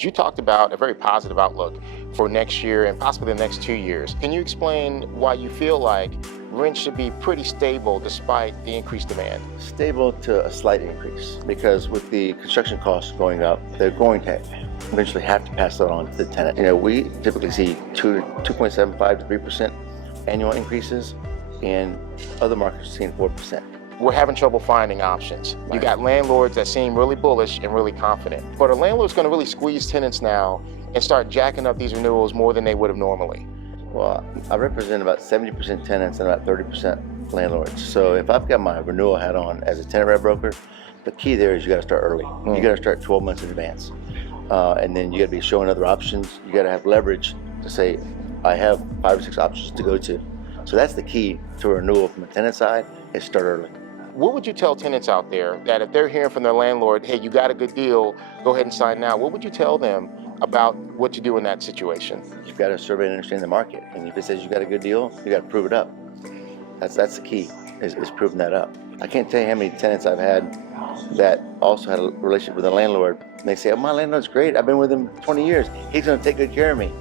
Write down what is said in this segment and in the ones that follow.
You talked about a very positive outlook for next year and possibly the next 2 years. Can you explain why you feel like rent should be pretty stable despite the increased demand? Stable to a slight increase, because with the construction costs going up, they're going to eventually have to pass that on to the tenant. We typically see 2.75 to 3% annual increases. In other markets, we're seeing 4%. We're having trouble finding options. You got landlords that seem really bullish and really confident, but are landlords going to really squeeze tenants now and start jacking up these renewals more than they would have normally? Well, I represent about 70% tenants and about 30% landlords. So if I've got my renewal hat on as a tenant rep broker, the key there is you got to start early. You got to start 12 months in advance. And then you got to be showing other options. You got to have leverage to say, I have 5 or 6 options to go to. So that's the key to a renewal from the tenant side, is start early. What would you tell tenants out there that if they're hearing from their landlord, hey, you got a good deal, go ahead and sign now? What would you tell them about what to do in that situation? You've got to survey and understand the market. And if it says you got a good deal, you got to prove it up. That's the key, is proving that up. I can't tell you how many tenants I've had that also had a relationship with a landlord. And they say, oh, my landlord's great. I've been with him 20 years. He's going to take good care of me.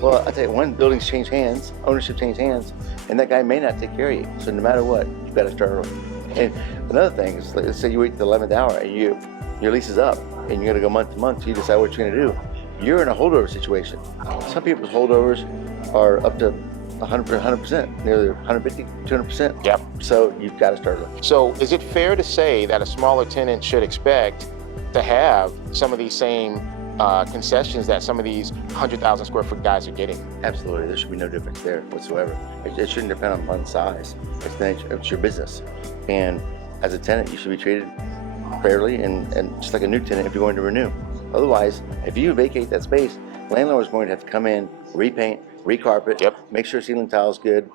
Well, I tell you, one, buildings change hands, ownership change hands, and that guy may not take care of you. So no matter what, you've got to start early. And another thing is, let's say you wait to the 11th hour and your lease is up and you got to go month to month, you decide what you're going to do. You're in a holdover situation. Some people's holdovers are up to 100%, nearly 150, 200%. Yep. So you've got to start early. So is it fair to say that a smaller tenant should expect to have some of these same concessions that some of these 100,000 square foot guys are getting? Absolutely. There should be no difference there whatsoever. It shouldn't depend on size. It's your business. And as a tenant, you should be treated fairly and just like a new tenant if you're going to renew. Otherwise, if you vacate that space, landlord is going to have to come in, repaint, recarpet, make sure ceiling tile's good,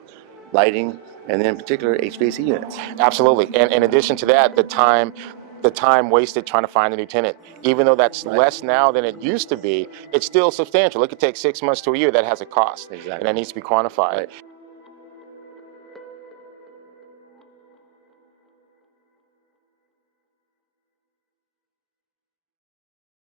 lighting, and then in particular HVAC units. Absolutely. And in addition to that, the time wasted trying to find a new tenant. Even though that's less now than it used to be, it's still substantial. It could take 6 months to a year. That has a cost. Exactly. And that needs to be quantified. Right.